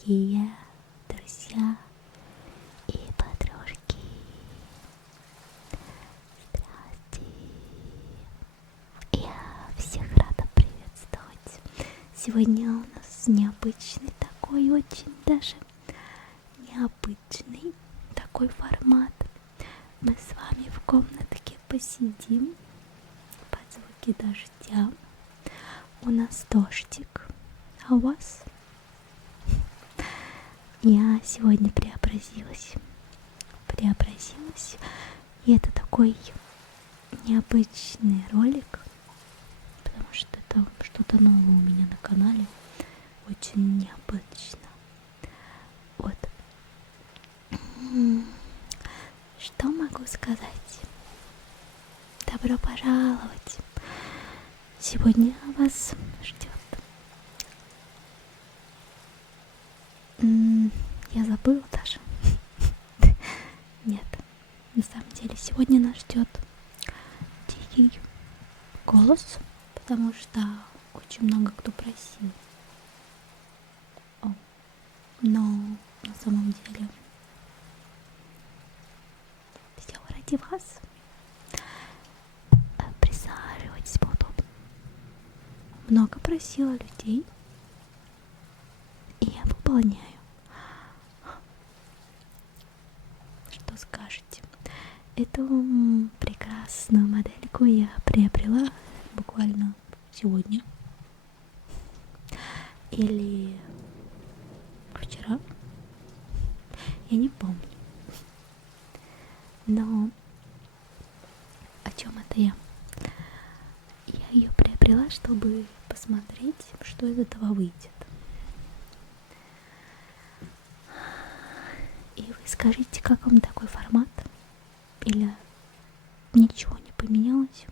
дорогие друзья и подружки. Здрасте. Я всех рада приветствовать. Сегодня у нас необычный такой, очень даже необычный такой формат. Мы с вами в комнатке посидим под звуки дождя. У нас дождик, а у вас? Я сегодня преобразилась, и это такой необычный ролик, потому что это что-то новое у меня на канале, очень необычно. Вот. Что могу сказать? Добро пожаловать! Сегодня вас ждет. Я забыла даже. Нет, на самом деле сегодня нас ждет тихий голос, потому что очень много кто просил. Но на самом деле все ради вас. Присаживайтесь поудобнее. Много просила людей, и я выполняю. Что скажете? Эту прекрасную модельку я приобрела буквально сегодня или вчера, я не помню. Но о чем это я? Я ее приобрела, чтобы посмотреть, что из этого выйдет. И вы скажите, как вам такой формат? Или ничего не поменялось?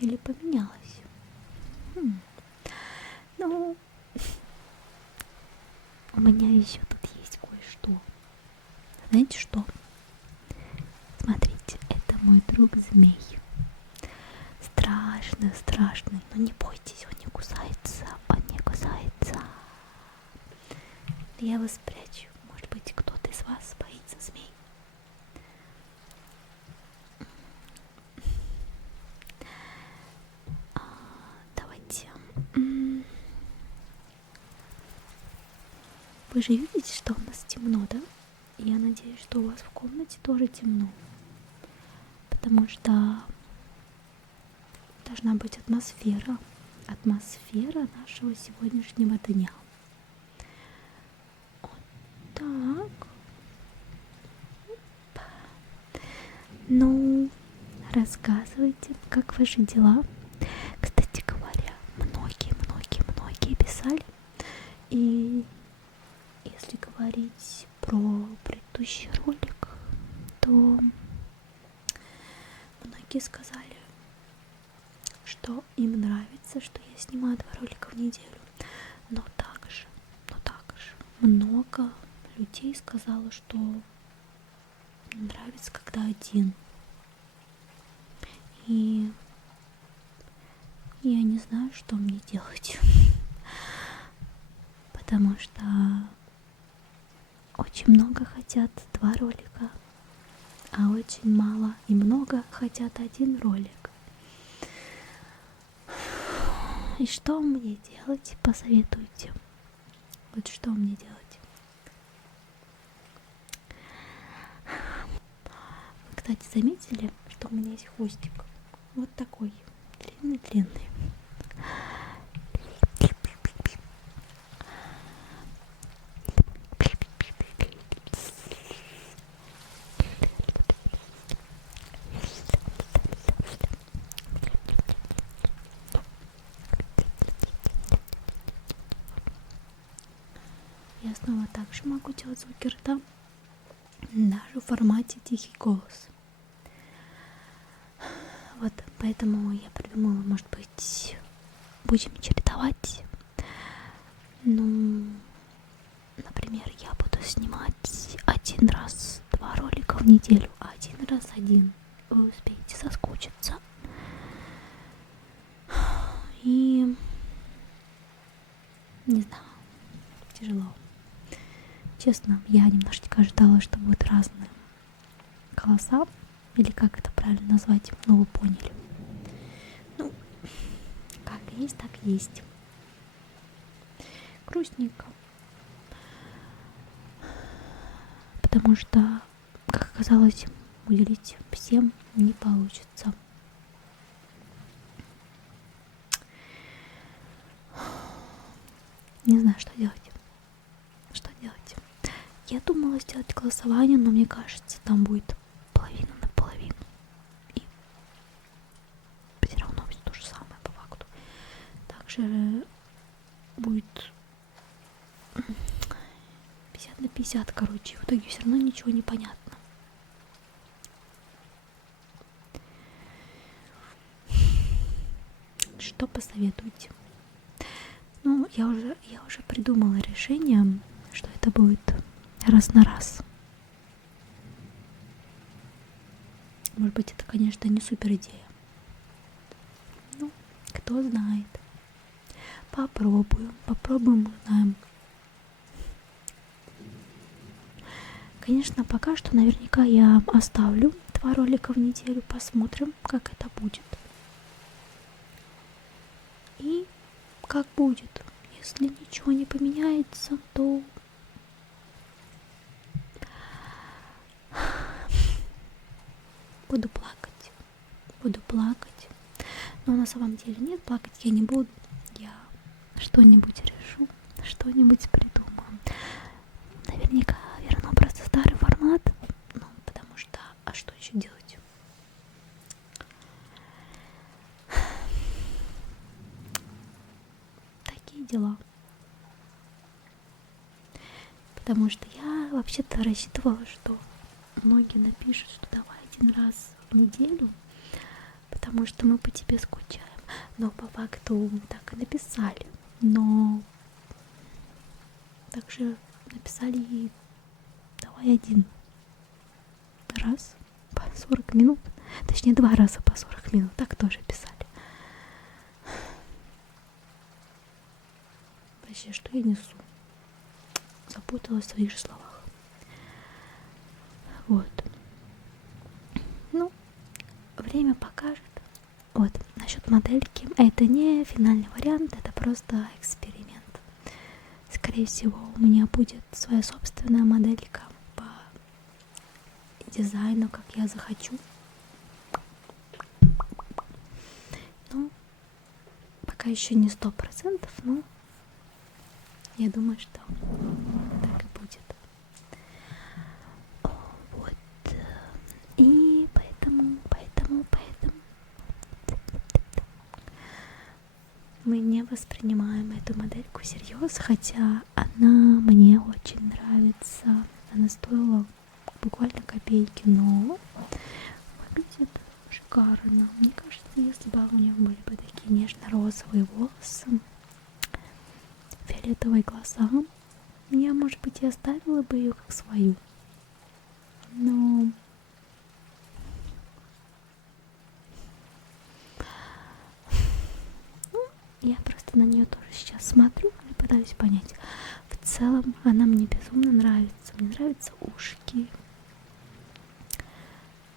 Или поменялось? Ну, у меня еще тут есть кое-что. Знаете что? Смотрите, это мой друг змей. Страшный, но не бойтесь, он не кусается. Я вас спрячу. Может быть, кто-то из вас боится змей. Давайте. Вы же видите, что у нас темно, да? Я надеюсь, что у вас в комнате тоже темно. Потому что должна быть атмосфера нашего сегодняшнего дня. Так. Ну, рассказывайте, как ваши дела. Кстати говоря, многие писали. И если говорить про предыдущий ролик, то многие сказали, что им нравится, что я снимаю 2 ролика в неделю. Но также много людей сказало, что нравится, когда один. И я не знаю, что мне делать. Потому что очень много хотят 2 ролика, а очень мало и много хотят 1 ролик. И что мне делать? Посоветуйте. Вот что мне делать? Вы, кстати, заметили, что у меня есть хвостик? Вот такой. Длинный. Я снова также могу делать звуки рта, даже в формате тихий голос. Вот, поэтому я придумала, может быть, будем чередовать. Ну, например, я буду снимать 1 раз 2 ролика в неделю, а 1 раз 1. Вы успеете соскучиться. И Не знаю, тяжело. Честно, я немножечко ожидала, что будут разные голоса, или как это правильно назвать, но вы поняли. Ну, как есть, так есть. Грустненько. Потому что, как оказалось, уделить всем не получится. Не знаю, что делать. Что делать? Я думала сделать голосование, но мне кажется, там будет половина на половину. И все равно все то же самое по факту. Также будет 50/50, короче. В итоге все равно ничего не понятно. Что посоветуете? Ну, я уже придумала решение, что это будет раз на раз. Может быть, это, конечно, не супер идея. Ну, кто знает. Попробуем, узнаем. Конечно, пока что наверняка я оставлю 2 ролика в неделю, посмотрим, как это будет. И как будет. Если ничего не поменяется, то буду плакать. Но на самом деле нет, плакать я не буду. Я что-нибудь решу, что-нибудь придумаю. Наверняка верну просто старый формат. Ну, потому что, а что еще делать? Такие дела. Потому что я вообще-то рассчитывала, что многие напишут, что давай 1 раз в неделю, потому что мы по тебе скучаем. Но по факту так и написали. Но также написали и давай 1 раз по 40 минут. Точнее, 2 раза по 40 минут. Так тоже писали. Вообще, что я несу? Запуталась в своих же словах. Вот. Ну, время покажет. Вот, насчет модельки. Это не финальный вариант, это просто эксперимент. Скорее всего, у меня будет своя собственная моделька по дизайну, как я захочу. Ну, пока еще не 100%, но я думаю, что так и будет. Вот. И поэтому мы не воспринимаем эту модельку всерьез, хотя она мне очень нравится. Она стоила буквально копейки, но выглядит шикарно. Мне кажется, если бы у нее были бы такие нежно-розовые волосы, фиолетовые глаза, я, может быть, и оставила бы ее как свою. Но я просто на нее тоже сейчас смотрю и пытаюсь понять. В целом она мне безумно нравится. Мне нравятся ушки.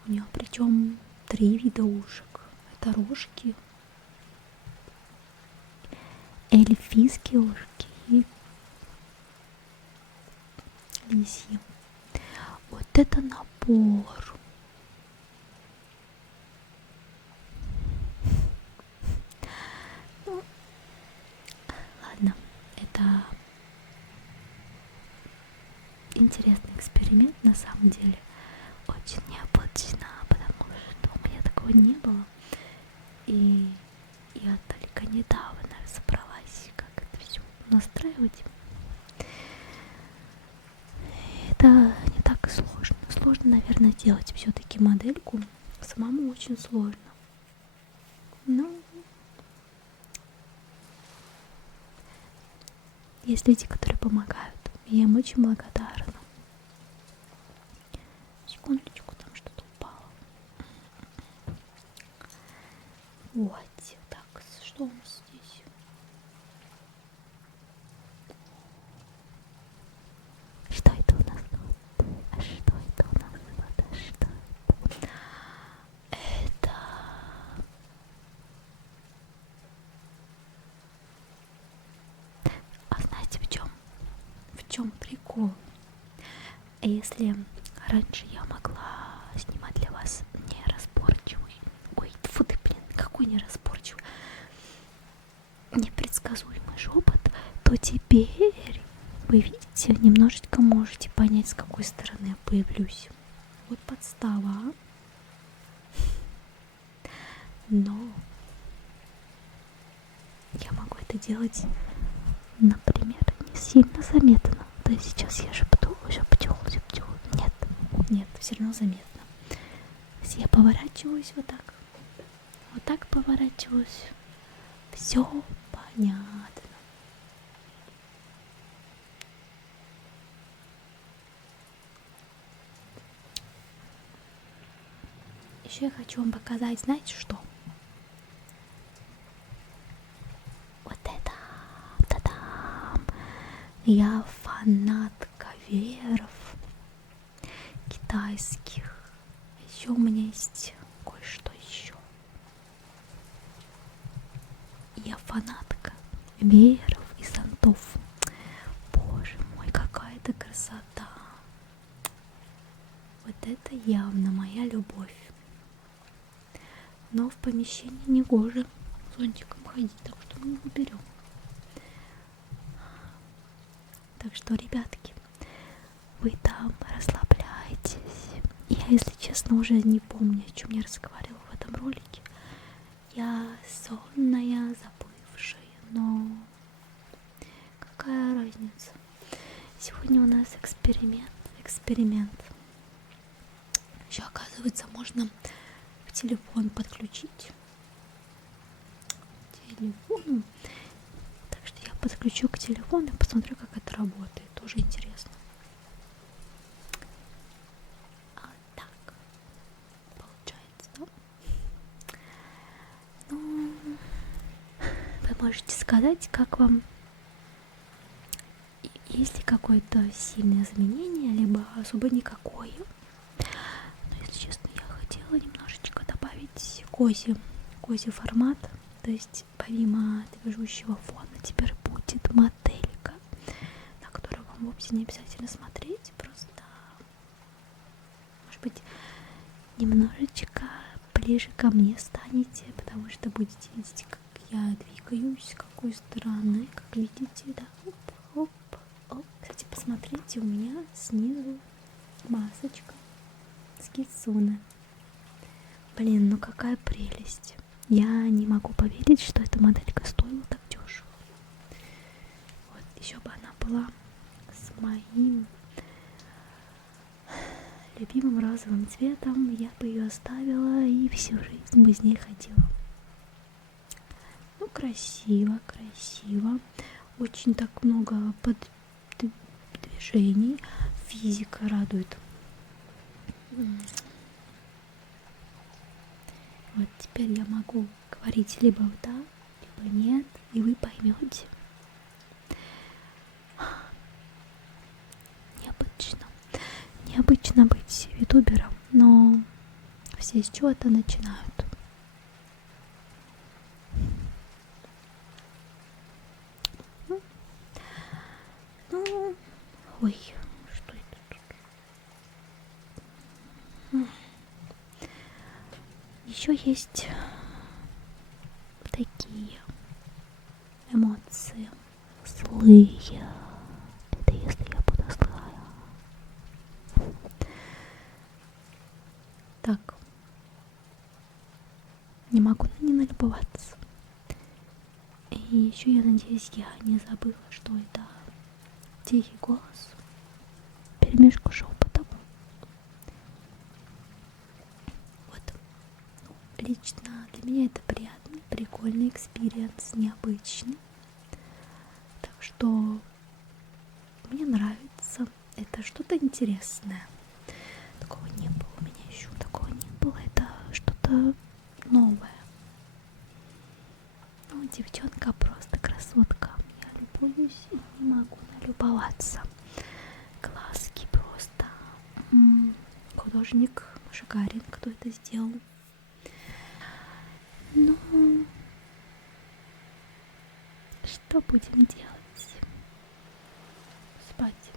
У нее причем 3 вида ушек. Это рожки, эльфийские ушки и лисьи. Вот это набор. Ну, ладно, это интересный эксперимент на самом деле. Очень необычно, потому что у меня такого не было. И я только недавно разобралась, как это все настраивать. Это не так сложно. Сложно, наверное, сделать все-таки модельку. Самому очень сложно. Но есть люди, которые помогают. И я им очень благодарна. Секундочку, там что-то упало. Вот. Так, что у нас здесь? чем прикол? Если раньше я могла снимать для вас неразборчивый, ой, фу ты, блин, какой неразборчивый, непредсказуемый шепот, то теперь вы видите, немножечко можете понять, с какой стороны я появлюсь. Вот подстава, но я могу это делать, например, не сильно заметно. Да, сейчас я шепчу. Нет, нет, все равно заметно. Если я поворачиваюсь вот так поворачиваюсь, все понятно. Еще я хочу вам показать, знаете что? Вот это, та-дам! Я фанат каверов китайских. Еще у меня есть кое-что еще. Я фанатка вееров и зонтов. Боже мой, какая это красота! Вот это явно моя любовь. Но в помещении не гоже зонтиком ходить, так что мы его берем. Так что, ребятки, вы там расслабляйтесь. Я, если честно, уже не помню, о чем я разговаривала в этом ролике. Я сонная, забывшая, но какая разница? Сегодня у нас эксперимент. Еще, оказывается, можно в телефон подключить. Телефону. Так что я подключу к телефону и посмотрю, как это работает. Тоже интересно. А так получается, да? Ну, вы можете сказать, как вам, есть ли какое-то сильное изменение, либо особо никакое. Но, если честно, я хотела немножечко добавить козий формат. То есть помимо движущего фона теперь будет моделька, на которую вам вовсе не обязательно смотреть, просто, может быть, немножечко ближе ко мне станете, потому что будете видеть, как я двигаюсь, с какой стороны, как видите, да, оп, оп, оп. Кстати, посмотрите, у меня снизу масочка с кицуне. Блин, ну какая прелесть. Я не могу поверить, что эта моделька стоила так дешево. Вот, еще бы она была с моим любимым розовым цветом, я бы ее оставила и всю жизнь бы с ней ходила. Ну, красиво. Очень так много движений. Физика радует. Вот теперь я могу говорить либо вот так, либо нет, и вы поймете. Необычно быть ютубером, но все с чего-то начинают. Ну, ой, что это тут? Еще есть такие эмоции злые. Это если я буду злая. Так, не могу на не налюбоваться. И еще я надеюсь, я не забыла, что это тихий голос вперемешку шепотом. Вот, лично для меня это приятный, прикольный экспириенс, необычный. Так что мне нравится. Это что-то интересное. Такого не было у меня еще. Такого не было. Это что-то новое. Ну, девчонка просто красотка. Я любуюсь и не могу налюбоваться. Глазки просто. Художник шикарен, кто это сделал. Ну, что будем делать? Спать.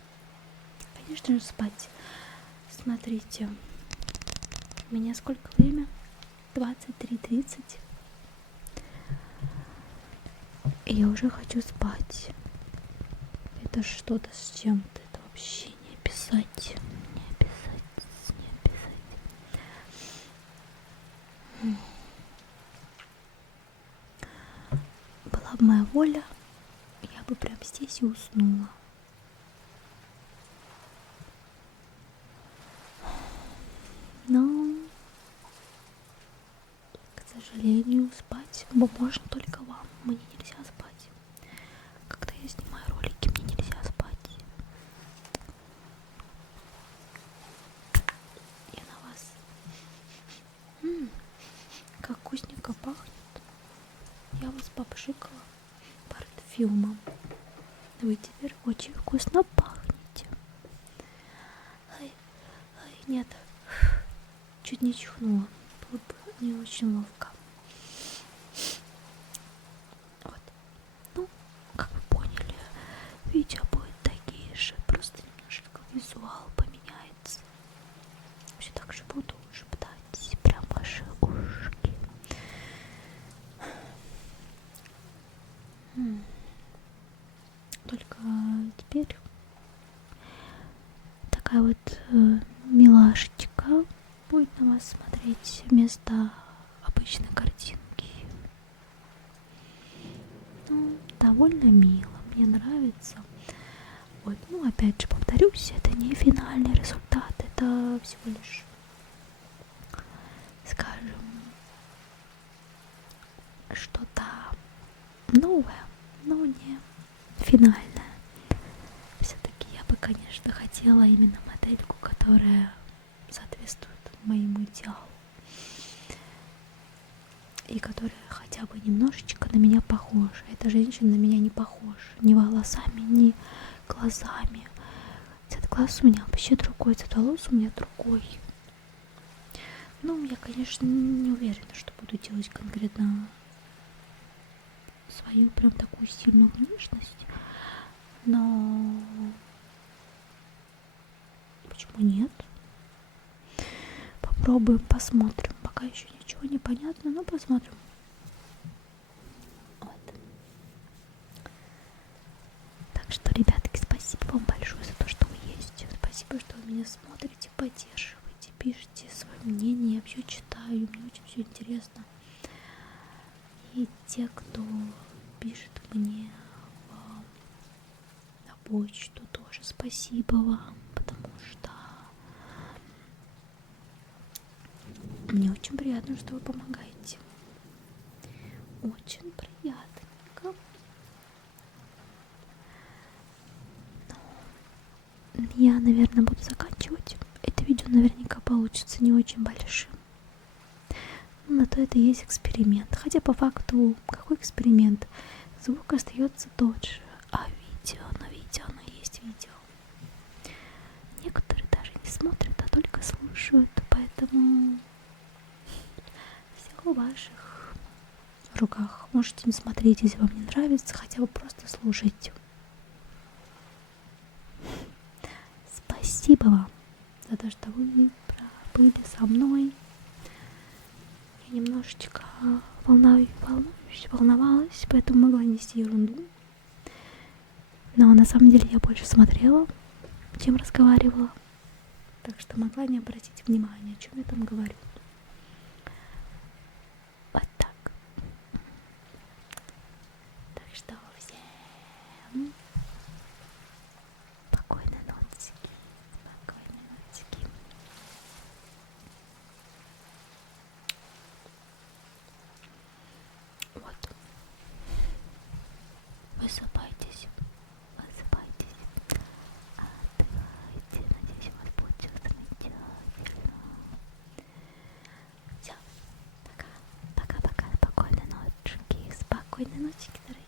конечно же, спать. Смотрите, у меня сколько время? 23:30. И я уже хочу спать. Это что-то с чем-то. Это вообще не описать. Не описать. Не описать. Была бы моя воля, я бы прям здесь и уснула. Но, к сожалению, спать можно только вам. Мне нельзя спать. Когда я снимаю ролики, мне нельзя спать. Я на вас. Как вкусненько пахнет. Я вас попшикала парфюмом. Вы теперь очень вкусно пахнете. Ай, нет. Чуть не чихнула. Было бы не очень ловко. Вот. Ну, как вы поняли, видео будет такие же. Просто немножко визуал поменяется. Все так же буду шептать прям ваши ушки. Только теперь такая вот милашечка будет на вас смотреть вместо обычной картинки. Ну, довольно мило, мне нравится. Вот, ну, опять же повторюсь, это не финальный результат, это всего лишь, скажем, что-то новое, но не финальное. Все-таки я бы, конечно, хотела именно модельку, которая соответствует моему идеалу и которая хотя бы немножечко на меня похожа. Эта женщина на меня не похожа ни волосами, ни глазами. Цвет глаз у меня вообще другой, цвет волос у меня другой. Ну, я, конечно, не уверена, что буду делать конкретно свою прям такую сильную внешность, но почему нет? Попробуем, посмотрим. Пока еще ничего не понятно, но посмотрим. Вот. Так что, ребятки, спасибо вам большое за то, что вы есть. Спасибо, что вы меня смотрите, поддерживаете, пишите свое мнение. Я все читаю, мне очень все интересно. И те, кто пишет мне на почту, тоже спасибо вам, потому что мне очень приятно, что вы помогаете. Очень приятненько. Но я, наверное, буду заканчивать. Это видео наверняка получится не очень большим. Но на то это и есть эксперимент. Хотя по факту, какой эксперимент? Звук остается тот же, а видео, оно есть видео. Некоторые даже не смотрят, а только слушают, поэтому все в ваших руках. Можете не смотреть, если вам не нравится, хотя бы просто слушайте. Спасибо вам за то, что вы были со мной. Я немножечко волновалась, поэтому могла нести ерунду. Но на самом деле я больше смотрела, чем разговаривала. Так что могла не обратить внимания, о чем я там говорю. Вот так. Так что всем спокойной ночки. Спокойной ночки. Вот. Высыпайтесь. Высыпайтесь. Отдыхайте. Надеюсь, у вас будет все замечательно. Все. Пока. Пока-пока. Спокойной ночки. Спокойной ночки, дорогие.